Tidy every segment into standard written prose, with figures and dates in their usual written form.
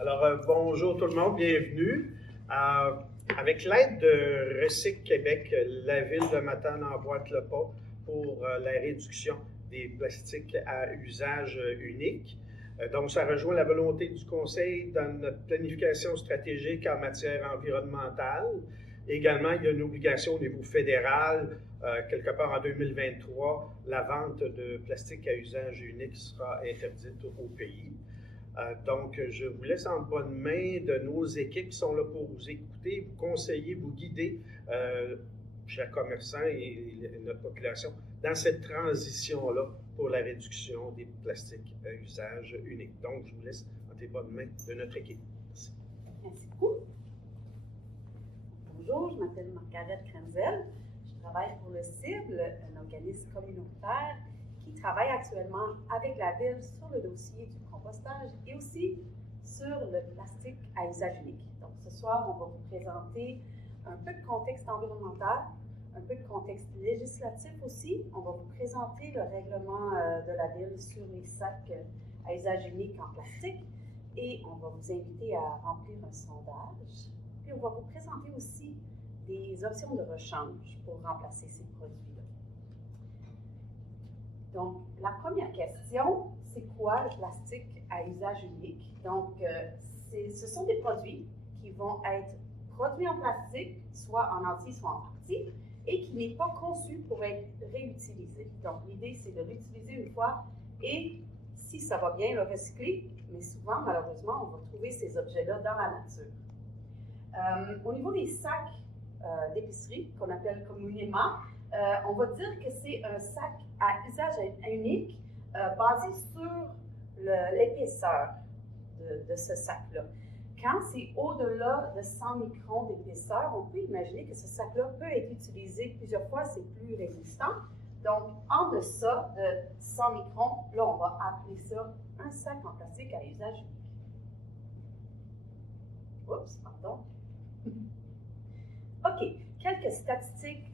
Alors, bonjour tout le monde, bienvenue. Avec l'aide de Recyc Québec, la ville de Matane emboîte le pas pour la réduction des plastiques à usage unique. Donc, ça rejoint la volonté du Conseil dans notre planification stratégique en matière environnementale. Également, il y a une obligation au niveau fédéral. Quelque part en 2023, la vente de plastique à usage unique sera interdite au pays. Donc, je vous laisse en bonne main de nos équipes qui sont là pour vous écouter, vous conseiller, vous guider, chers commerçants et notre population, dans cette transition-là pour la réduction des plastiques à usage unique. Donc, je vous laisse entre les bonnes mains de notre équipe. Merci. Merci beaucoup. Bonjour, je m'appelle Margaret Krenzel. Je travaille pour le CIBL, un organisme communautaire qui travaille actuellement avec la ville sur le dossier du compostage et aussi sur le plastique à usage unique. Donc, ce soir, on va vous présenter un peu de contexte environnemental, un peu de contexte législatif aussi. On va vous présenter le règlement de la ville sur les sacs à usage unique en plastique et on va vous inviter à remplir un sondage. Puis, on va vous présenter aussi des options de rechange pour remplacer ces produits-là. Donc, la première question, c'est quoi le plastique à usage unique? Donc, ce sont des produits qui vont être produits en plastique, soit en entier, soit en partie, et qui n'est pas conçu pour être réutilisé. Donc, l'idée, c'est de l'utiliser une fois et, si ça va bien, le recycler, mais souvent, malheureusement, on va trouver ces objets-là dans la nature. Au niveau des sacs d'épicerie, qu'on appelle communément, on va dire que c'est un sac à usage unique basé sur l'épaisseur de ce sac-là. Quand c'est au-delà de 100 microns d'épaisseur, on peut imaginer que ce sac-là peut être utilisé plusieurs fois, c'est plus résistant. Donc, en deçà de 100 microns, là, on va appeler ça un sac en plastique à usage unique. Oups, pardon. OK, quelques statistiques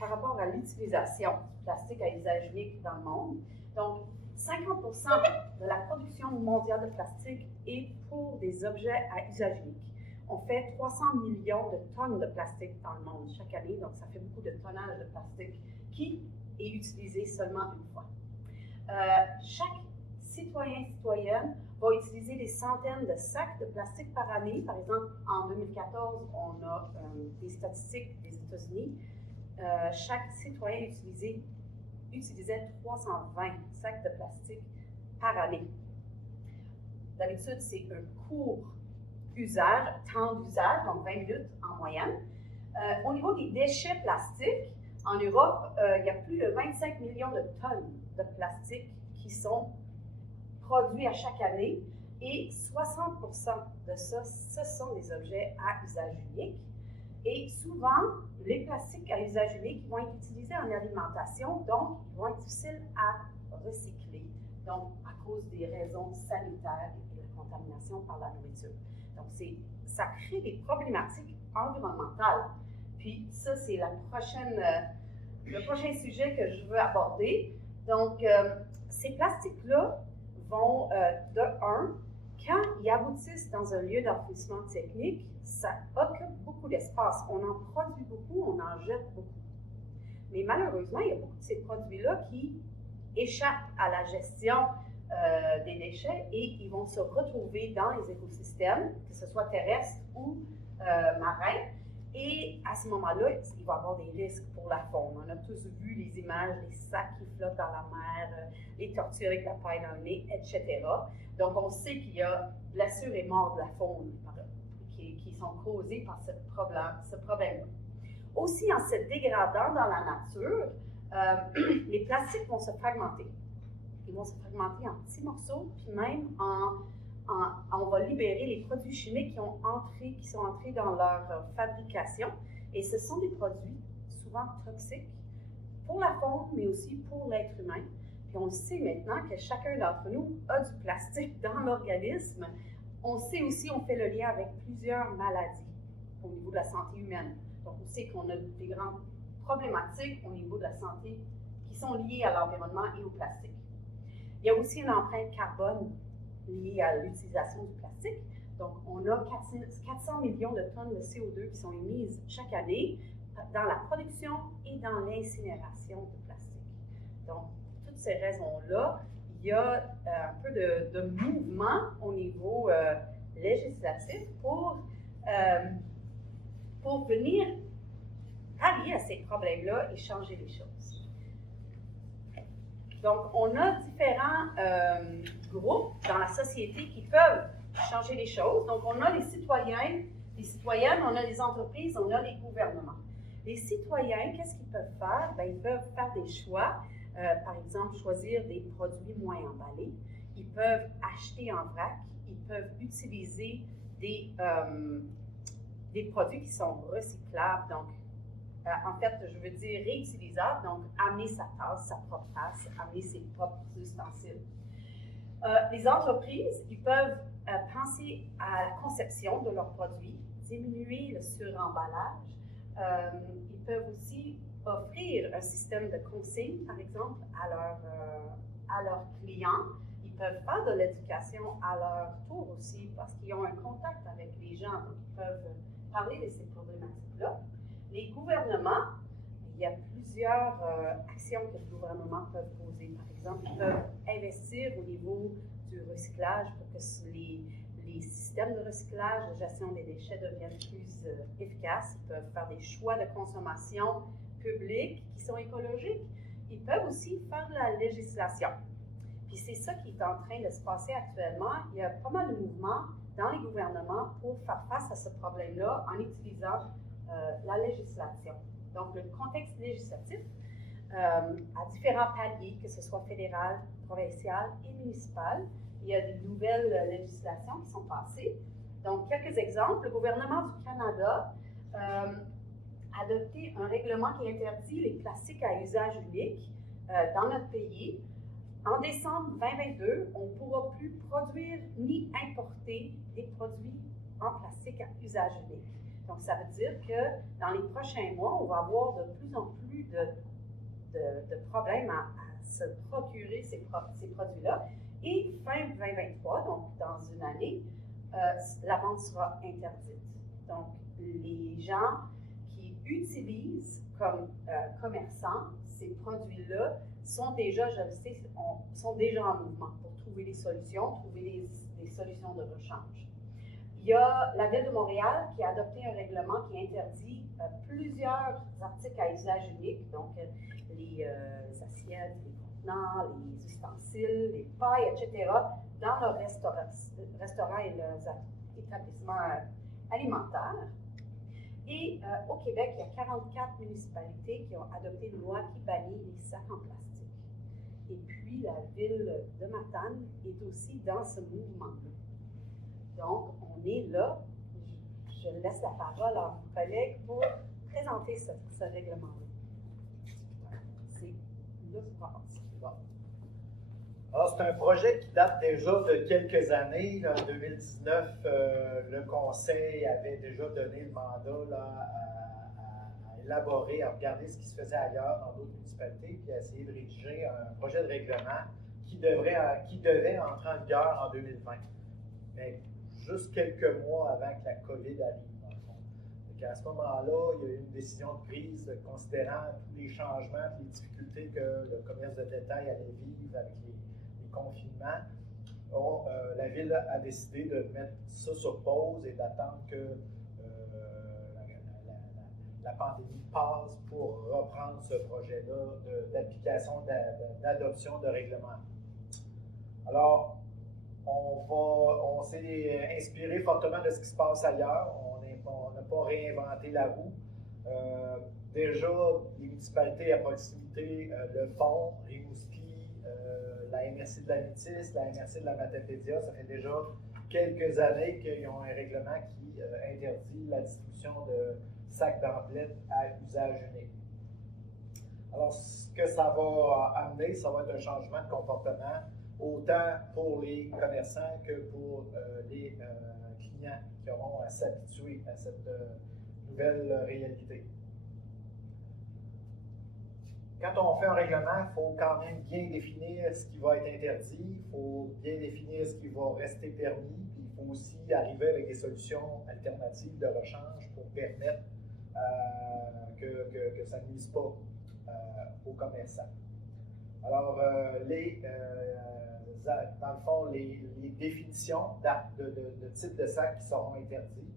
par rapport à l'utilisation du plastique à usage unique dans le monde. Donc, 50% de la production mondiale de plastique est pour des objets à usage unique. On fait 300 millions de tonnes de plastique dans le monde chaque année, donc ça fait beaucoup de tonnage de plastique qui est utilisé seulement une fois. Chaque citoyenne va utiliser des centaines de sacs de plastique par année. Par exemple, en 2014, on a des statistiques des États-Unis. Chaque citoyen utilisait 320 sacs de plastique par année. D'habitude, c'est un court usage, temps d'usage, donc 20 minutes en moyenne. Au niveau des déchets plastiques, en Europe, il y a plus de 25 millions de tonnes de plastique qui sont produits à chaque année et 60% de ça, ce sont des objets à usage unique. Et souvent, les plastiques à usage unique vont être utilisés en alimentation, donc ils vont être difficiles à recycler, donc à cause des raisons sanitaires et de la contamination par la nourriture. Donc, ça crée des problématiques environnementales. Puis ça, c'est le prochain sujet que je veux aborder. Donc, ces plastiques-là vont, quand ils aboutissent dans un lieu d'enfouissement technique, ça occupe beaucoup d'espace. On en produit beaucoup, on en jette beaucoup. Mais malheureusement, il y a beaucoup de ces produits-là qui échappent à la gestion des déchets et ils vont se retrouver dans les écosystèmes, que ce soit terrestres ou marins. Et à ce moment-là, il va y avoir des risques pour la faune. On a tous vu les images des sacs qui flottent dans la mer, les tortues avec la paille dans le nez, etc. Donc, on sait qu'il y a blessures et morts de la faune qui sont causées par ce problème-là. Aussi, en se dégradant dans la nature, les plastiques vont se fragmenter. Ils vont se fragmenter en petits morceaux, puis même on va libérer les produits chimiques qui sont entrés dans leur fabrication. Et ce sont des produits souvent toxiques pour la faune, mais aussi pour l'être humain. Puis on sait maintenant que chacun d'entre nous a du plastique dans l'organisme. On sait aussi, on fait le lien avec plusieurs maladies au niveau de la santé humaine. Donc on sait qu'on a des grandes problématiques au niveau de la santé qui sont liées à l'environnement et au plastique. Il y a aussi une empreinte carbone liée à l'utilisation du plastique. Donc, on a 400 millions de tonnes de CO2 qui sont émises chaque année dans la production et dans l'incinération de plastique. Donc, pour toutes ces raisons-là, il y a un peu de mouvement au niveau législatif pour venir pallier à ces problèmes-là et changer les choses. Donc, on a différents groupes dans la société qui peuvent changer les choses. Donc, on a les citoyens, les citoyennes, on a les entreprises, on a les gouvernements. Les citoyens, qu'est-ce qu'ils peuvent faire? Bien, ils peuvent faire des choix. Par exemple, choisir des produits moins emballés. Ils peuvent acheter en vrac. Ils peuvent utiliser des produits qui sont recyclables. Donc, en fait, je veux dire réutilisables. Donc, amener sa tasse, sa propre tasse, amener ses propres ustensiles. Les entreprises, ils peuvent penser à la conception de leurs produits, diminuer le suremballage. Ils peuvent aussi offrir un système de consigne, par exemple, à leurs clients. Ils peuvent faire de l'éducation à leur tour aussi parce qu'ils ont un contact avec les gens, donc ils peuvent parler de ces problématiques-là. Les gouvernements, il y a plusieurs actions que les gouvernements peuvent poser. Par exemple, ils peuvent investir au niveau du recyclage pour que les systèmes de recyclage, de gestion des déchets deviennent plus efficaces. Ils peuvent faire des choix de consommation publique qui sont écologiques. Ils peuvent aussi faire de la législation. Puis c'est ça qui est en train de se passer actuellement. Il y a pas mal de mouvements dans les gouvernements pour faire face à ce problème-là en utilisant la législation. Donc, le contexte législatif, à différents paliers, que ce soit fédéral, provincial et municipal, il y a de nouvelles législations qui sont passées. Donc, quelques exemples. Le gouvernement du Canada a adopté un règlement qui interdit les plastiques à usage unique dans notre pays. En décembre 2022, on ne pourra plus produire ni importer des produits en plastique à usage unique. Donc, ça veut dire que dans les prochains mois, on va avoir de plus en plus de problèmes à se procurer ces produits-là. Et fin 2023, donc dans une année, la vente sera interdite. Donc, les gens qui utilisent comme commerçants ces produits-là sont déjà, je le sais, sont déjà en mouvement pour trouver des solutions, trouver des solutions de rechange. Il y a la Ville de Montréal qui a adopté un règlement qui interdit plusieurs articles à usage unique, donc les assiettes, les contenants, les ustensiles, les pailles, etc., dans leurs restaurants et leurs établissements alimentaires. Et au Québec, il y a 44 municipalités qui ont adopté une loi qui bannit les sacs en plastique. Et puis, la ville de Matane est aussi dans ce mouvement-là. Donc, on est là. Je laisse la parole à mon collègue pour présenter ce règlement-là. C'est là que je pense. Alors, c'est un projet qui date déjà de quelques années. Là, en 2019, le Conseil avait déjà donné le mandat là, à élaborer, à regarder ce qui se faisait ailleurs dans d'autres municipalités, puis à essayer de rédiger un projet de règlement qui devait entrer en vigueur en 2020. Mais juste quelques mois avant que la COVID arrive, dans le fond. Donc, à ce moment-là, il y a eu une décision de prise considérant tous les changements et les difficultés que le commerce de détail allait vivre avec les confinements. La Ville a décidé de mettre ça sur pause et d'attendre que la pandémie passe pour reprendre ce projet-là d'application, d'adoption de règlement. Alors, on s'est inspiré fortement de ce qui se passe ailleurs. On n'a pas réinventé la roue. Déjà, les municipalités à proximité le font, Rimouski, la MRC de la Métis, la MRC de la Matapédia, ça fait déjà quelques années qu'ils ont un règlement qui interdit la distribution de sacs d'emplettes à usage unique. Alors, ce que ça va amener, ça va être un changement de comportement, autant pour les commerçants que pour les clients qui auront à s'habituer à cette nouvelle réalité. quand on fait un règlement, il faut quand même bien définir ce qui va être interdit, il faut bien définir ce qui va rester permis, puis il faut aussi arriver avec des solutions alternatives de rechange pour permettre que ça ne nuise pas aux commerçants. Alors, dans le fond, les définitions de types de sacs qui seront interdits,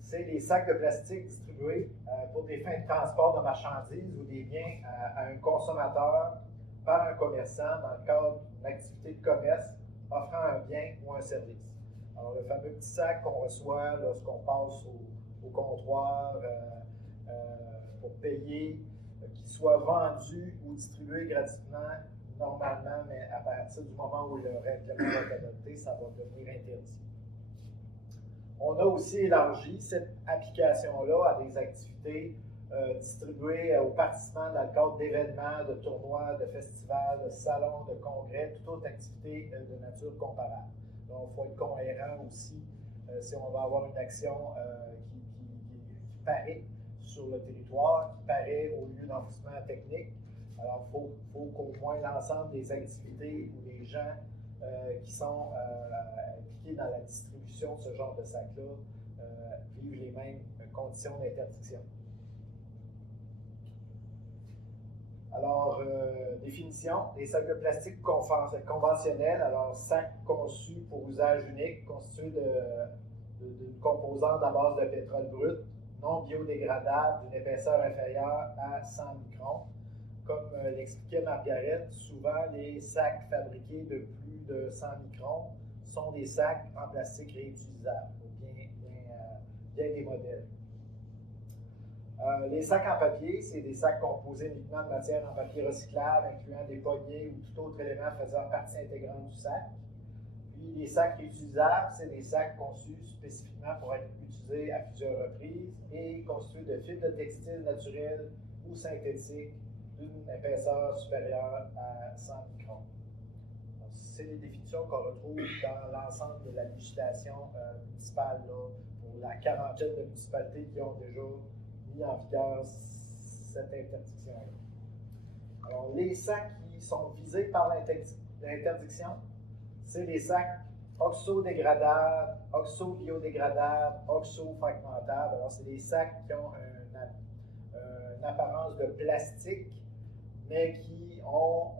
c'est les sacs de plastique distribués pour des fins de transport de marchandises ou des biens à un consommateur par un commerçant dans le cadre d'une activité de commerce offrant un bien ou un service. Alors, le fameux petit sac qu'on reçoit lorsqu'on passe au comptoir pour payer, qu'il soit vendu ou distribué gratuitement, normalement, mais à partir du moment où le règlement est adopté, ça va devenir interdit. On a aussi élargi cette application-là à des activités distribuées aux participants dans le cadre d'événements, de tournois, de festivals, de salons, de congrès, toute autre activité de nature comparable. Donc, il faut être cohérent aussi si on va avoir une action qui paraît sur le territoire, qui paraît au lieu d'enfouissement technique. Alors, il faut qu'au moins l'ensemble des activités ou des gens qui sont impliqués dans la distribution de ce genre de sacs-là vivent les mêmes conditions d'interdiction. Alors, définition, les sacs de plastique conventionnels, alors sacs conçus pour usage unique, constitués de composantes à base de pétrole brut, non biodégradables, d'une épaisseur inférieure à 100 microns. Comme l'expliquait Margaret, souvent les sacs fabriqués de plus de 100 microns sont des sacs en plastique réutilisables, bien des modèles. Les sacs en papier, c'est des sacs composés uniquement de matière en papier recyclable, incluant des poignées ou tout autre élément faisant partie intégrante du sac. Puis les sacs réutilisables, c'est des sacs conçus spécifiquement pour être utilisés à plusieurs reprises et constitués de fibres de textile naturelles ou synthétiques d'une épaisseur supérieure à 100 microns. C'est les définitions qu'on retrouve dans l'ensemble de la législation municipale là, pour la quarantaine de municipalités qui ont déjà mis en vigueur cette interdiction-là. Alors, les sacs qui sont visés par l'interdiction, c'est les sacs oxodégradables, oxobiodégradables, oxofragmentables. Alors, c'est des sacs qui ont une apparence de plastique, mais qui ont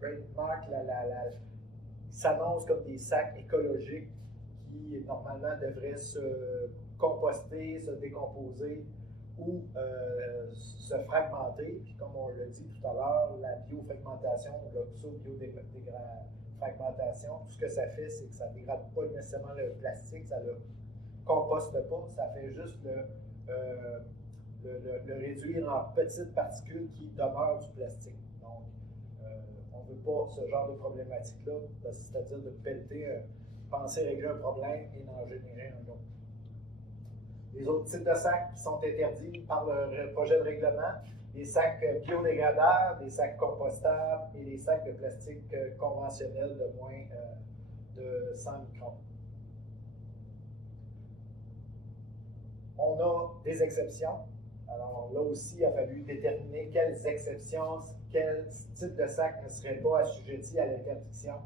le trademark, s'annoncent comme des sacs écologiques qui, normalement, devraient se composter, se décomposer ou se fragmenter. Puis comme on l'a dit tout à l'heure, la biofragmentation, l'oxobiofragmentation, tout ce que ça fait, c'est que ça ne dégrade pas nécessairement le plastique, ça ne le composte pas, ça fait juste le réduire en petites particules qui demeurent du plastique. Donc, on ne veut pas ce genre de problématique-là, c'est-à-dire de pelleter, penser régler un problème et d'en générer un autre. Les autres types de sacs qui sont interdits par le projet de règlement, les sacs biodégradables, les sacs compostables et les sacs de plastique conventionnels de moins de 100 microns. On a des exceptions. Alors là aussi, il a fallu déterminer quelles exceptions, quel type de sacs ne seraient pas assujettis à l'interdiction.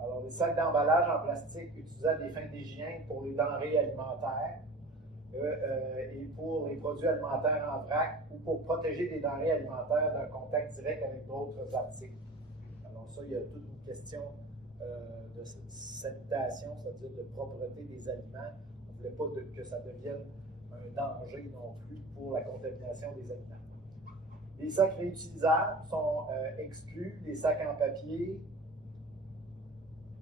Alors, les sacs d'emballage en plastique utilisés à des fins d'hygiène pour les denrées alimentaires et pour les produits alimentaires en vrac ou pour protéger des denrées alimentaires d'un contact direct avec d'autres articles. Alors ça, il y a toute une question de sanitation, c'est-à-dire de propreté des aliments. On ne voulait pas que ça devienne un danger non plus pour la contamination des aliments. Les sacs réutilisables sont exclus, les sacs en papier,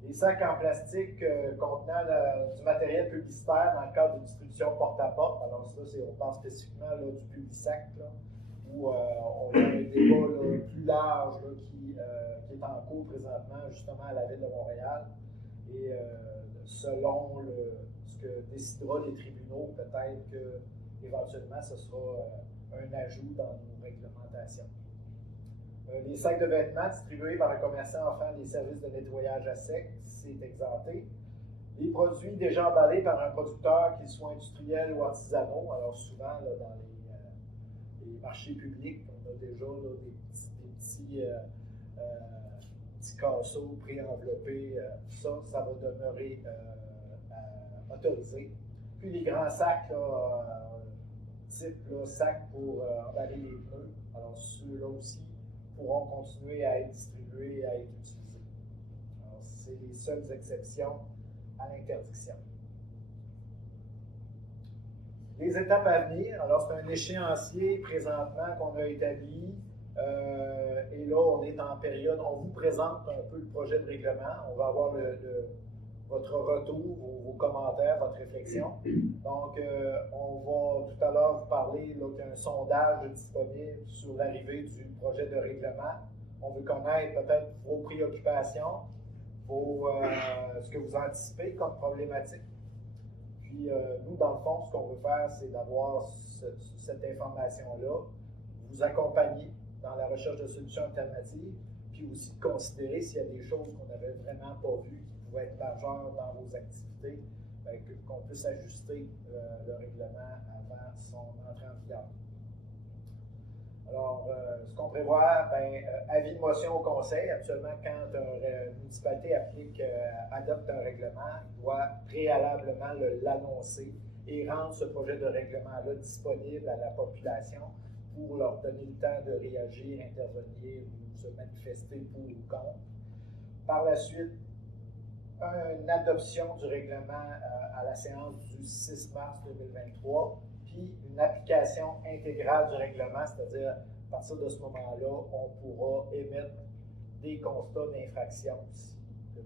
les sacs en plastique contenant du matériel publicitaire dans le cadre de distribution porte-à-porte. Alors ça, on parle spécifiquement là, du Publisac, là, où on a un débat là, plus large là, qui est en cours présentement justement à la Ville de Montréal. Et selon ce que décidera les tribunaux, peut-être qu'éventuellement ce sera un ajout dans nos réglementations. Les sacs de vêtements distribués par un commerçant offrant des services de nettoyage à sec, c'est exempté. Les produits déjà emballés par un producteur, qu'ils soient industriels ou artisanaux, alors souvent là, les marchés publics, on a déjà là, petits casseaux pré-enveloppés. Ça va demeurer autorisé. Puis les grands sacs, là, type là, sacs pour emballer les pneus, alors ceux-là aussi pourront continuer à être distribués et à être utilisés. Alors, c'est les seules exceptions à l'interdiction. Les étapes à venir, alors c'est un échéancier présentement qu'on a établi. Et là, on est en période, on vous présente un peu le projet de règlement. On va avoir votre retour, vos commentaires, votre réflexion. Donc, on va tout à l'heure vous parler qu'il y a un sondage disponible sur l'arrivée du projet de règlement. On veut connaître peut-être vos préoccupations, ce que vous anticipez comme problématique. Puis, nous, dans le fond, ce qu'on veut faire, c'est d'avoir cette information-là, vous accompagner dans la recherche de solutions alternatives, puis aussi de considérer s'il y a des choses qu'on n'avait vraiment pas vues, qui pouvaient être majeures dans vos activités, qu'on puisse ajuster le règlement avant son entrée en vigueur. Alors, ce qu'on prévoit, avis de motion au conseil. Actuellement, quand une municipalité adopte un règlement, il doit préalablement l'annoncer et rendre ce projet de règlement-là disponible à la population pour leur donner le temps de réagir, intervenir ou se manifester pour ou contre. Par la suite, une adoption du règlement à la séance du 6 mars 2023, puis une application intégrale du règlement, c'est-à-dire à partir de ce moment-là, on pourra émettre des constats d'infraction si le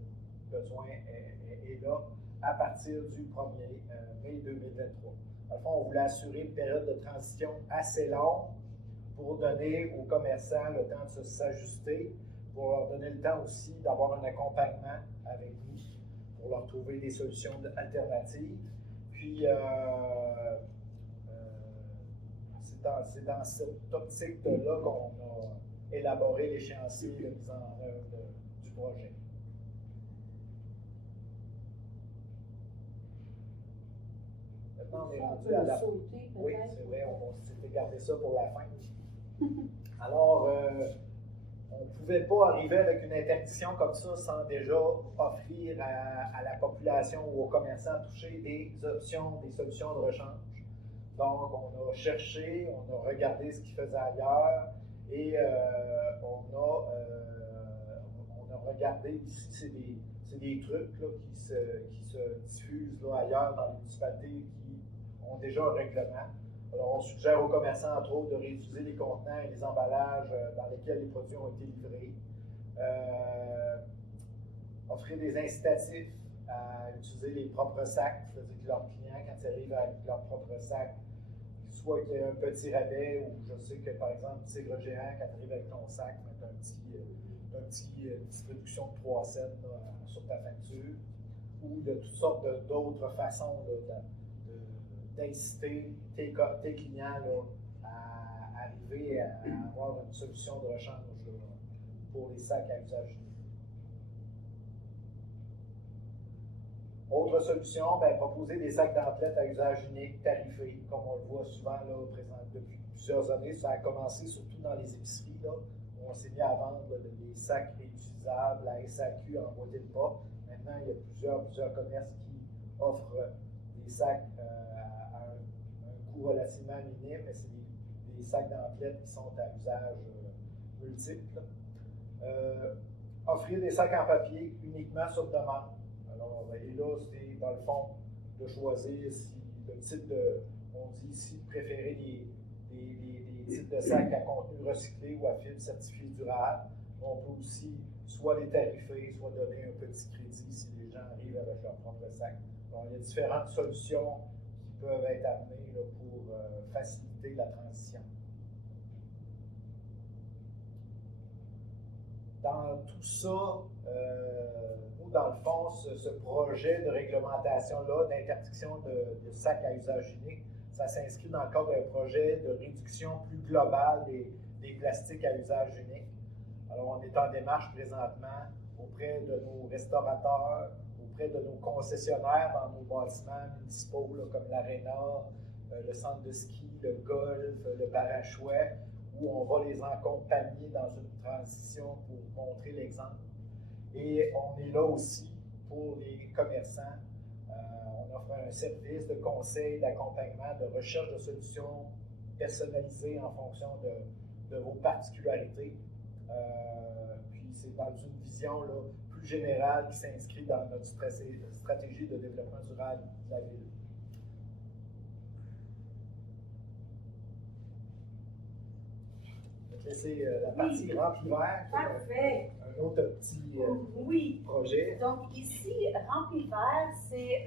besoin est là à partir du 1er mai 2023. Dans le fond, on voulait assurer une période de transition assez longue pour donner aux commerçants le temps de s'ajuster, pour leur donner le temps aussi d'avoir un accompagnement avec nous, pour leur trouver des solutions alternatives. Puis, c'est dans cette optique-là qu'on a élaboré l'échéancier de mise en œuvre du projet. Maintenant, on est rendu à la... Oui, c'est vrai, on s'était gardé ça pour la fin. Alors, on ne pouvait pas arriver avec une interdiction comme ça sans déjà offrir à la population ou aux commerçants touchés des options, des solutions de rechange. Donc, on a cherché, on a regardé ce qu'ils faisaient ailleurs et on a regardé ici, c'est des trucs là, qui se diffusent là, ailleurs dans les municipalités qui ont déjà un règlement. Alors, on suggère aux commerçants, entre autres, de réutiliser les contenants et les emballages dans lesquels les produits ont été livrés. Offrir des incitatifs à utiliser les propres sacs, c'est-à-dire que leurs clients, quand ils arrivent avec leur propre sac, soit qu'il y ait un petit rabais, ou je sais que, par exemple, Tigre Géant, quand tu arrives avec ton sac, tu as une petite réduction de 3 cents là, sur ta facture, ou il y a toutes sortes d'autres façons là, d'inciter tes clients là, à arriver à avoir une solution de rechange là, pour les sacs à usage unique. Autre solution, proposer des sacs d'emplettes à usage unique tarifés, comme on le voit souvent là, depuis plusieurs années. Ça a commencé surtout dans les épiceries, là, où on s'est mis à vendre des sacs réutilisables, la SAQ a emboîté le pas. Maintenant, il y a plusieurs commerces qui offrent des sacs à un coût relativement minime, mais c'est des sacs d'emplettes qui sont à usage multiple. Offrir des sacs en papier uniquement sur demande. Alors, et là, c'est dans le fond de choisir si le type on dit ici de préférer des types de sacs à contenu recyclé ou à fibre certifiée durable. On peut aussi soit les tarifer, soit donner un petit crédit si les gens arrivent avec leur propre sac. Donc, il y a différentes solutions qui peuvent être amenées là, pour faciliter la transition. Dans tout ça, nous, dans le fond, ce projet de réglementation-là, d'interdiction de sacs à usage unique, ça s'inscrit dans le cadre d'un projet de réduction plus globale des plastiques à usage unique. Alors, on est en démarche présentement auprès de nos restaurateurs, auprès de nos concessionnaires dans nos bâtiments municipaux, là, comme l'Arena, le centre de ski, le golf, le parachouet, où on va les accompagner dans une transition pour montrer l'exemple. Et on est là aussi pour les commerçants. On offre un service de conseil, d'accompagnement, de recherche de solutions personnalisées en fonction de vos particularités. Puis c'est dans une vision là, plus générale qui s'inscrit dans notre stratégie de développement durable de la ville. Je vais laisser la partie rempli-vert. Parfait. Un autre petit Oui. projet. Donc ici, Rempli Vert, c'est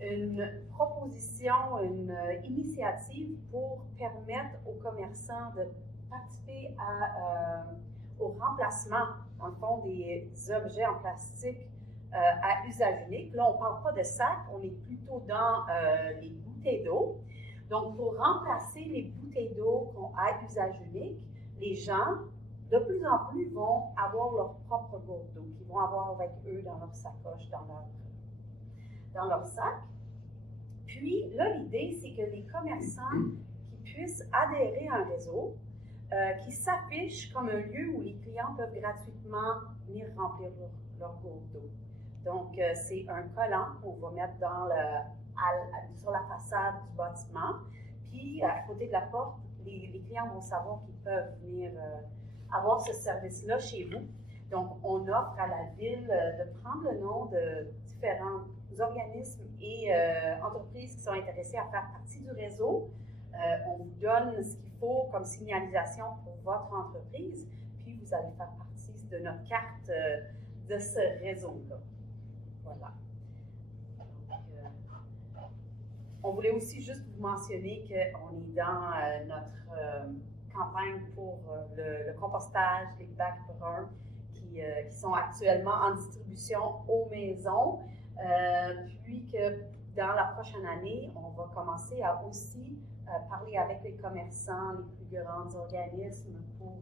une proposition, une initiative pour permettre aux commerçants de participer au remplacement, dans le fond, des objets en plastique à usage unique. Là, on ne parle pas de sacs, on est plutôt dans les bouteilles d'eau. Donc, pour remplacer les bouteilles d'eau à usage unique, les gens, de plus en plus, vont avoir leur propre gourde d'eau qu'ils vont avoir avec eux dans leur sacoche, dans leur sac. Puis, là, l'idée, c'est que les commerçants qui puissent adhérer à un réseau, qui s'affiche comme un lieu où les clients peuvent gratuitement venir remplir leur gourde d'eau. Donc, c'est un collant qu'on va mettre sur la façade du bâtiment. Puis, à côté de la porte, les clients vont savoir qu'ils peuvent venir avoir ce service-là chez vous. Donc, on offre à la ville de prendre le nom de différents organismes et entreprises qui sont intéressés à faire partie du réseau. On vous donne ce qu'il faut comme signalisation pour votre entreprise, puis vous allez faire partie de notre carte de ce réseau-là. Voilà. Donc, on voulait aussi juste vous mentionner qu'on est dans notre campagne pour le compostage, les bacs bruns qui sont actuellement en distribution aux maisons, puis que dans la prochaine année, on va commencer à aussi parler avec les commerçants, les plus grands organismes pour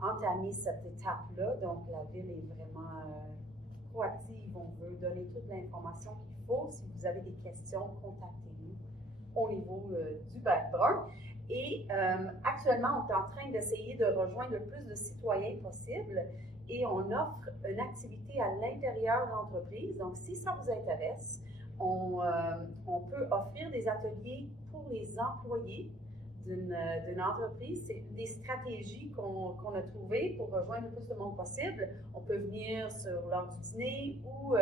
entamer cette étape-là. Donc, la ville est vraiment proactive. On veut donner toute l'information qu'il faut. Si vous avez des questions, contactez-nous au niveau du bac brun. Et actuellement, on est en train d'essayer de rejoindre le plus de citoyens possible et on offre une activité à l'intérieur de l'entreprise. Donc, si ça vous intéresse, on peut offrir des ateliers pour les employés d'une entreprise. C'est des stratégies qu'on a trouvées pour rejoindre le plus de monde possible. On peut venir sur l'heure du dîner ou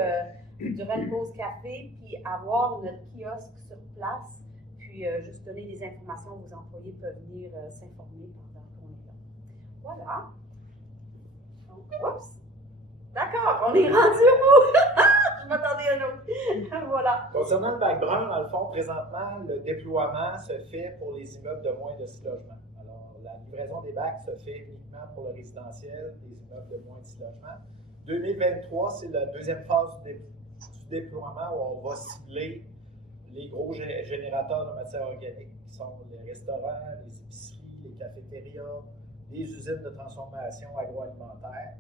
durant une pause café, puis avoir notre kiosque sur place, puis juste donner des informations aux employés peuvent venir s'informer pendant qu'on est là. Voilà. Donc, oups! D'accord, on est rendu au bout! Je m'attendais à un autre. Voilà. Concernant le bac brun, dans le fond, présentement, le déploiement se fait pour les immeubles de moins de 6 logements. Alors, la livraison des bacs se fait uniquement pour le résidentiel, des immeubles de moins de 6 logements. 2023, c'est la deuxième phase du déploiement où on va cibler les gros générateurs de matières organiques, qui sont les restaurants, les épiceries, les cafétérias, les usines de transformation agroalimentaire.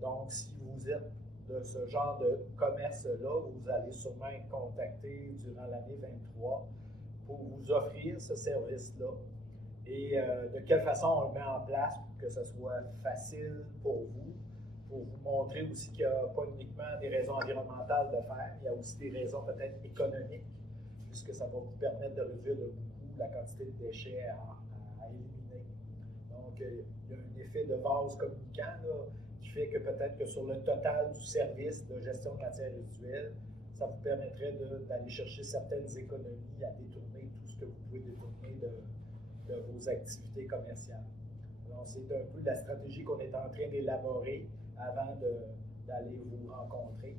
Donc, si vous êtes de ce genre de commerce-là, vous allez sûrement être contacté durant l'année 2023 pour vous offrir ce service-là. Et de quelle façon on le met en place pour que ce soit facile pour vous montrer aussi qu'il n'y a pas uniquement des raisons environnementales de faire, il y a aussi des raisons peut-être économiques, puisque ça va vous permettre de réduire de beaucoup la quantité de déchets à éliminer. Donc, il y a un effet de vase communicant là, qui fait que peut-être que sur le total du service de gestion de matières résiduelles, ça vous permettrait d'aller chercher certaines économies à détourner tout ce que vous pouvez détourner de vos activités commerciales. Donc, c'est un peu la stratégie qu'on est en train d'élaborer avant d'aller vous rencontrer.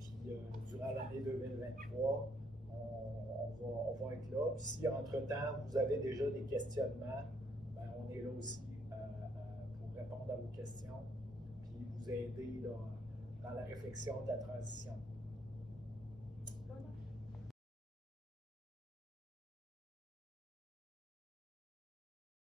Puis, durant l'année 2023, on va être là. Puis, si entre-temps, vous avez déjà des questionnements, ben, on est là aussi pour répondre à vos questions, puis vous aider là, dans la réflexion de la transition.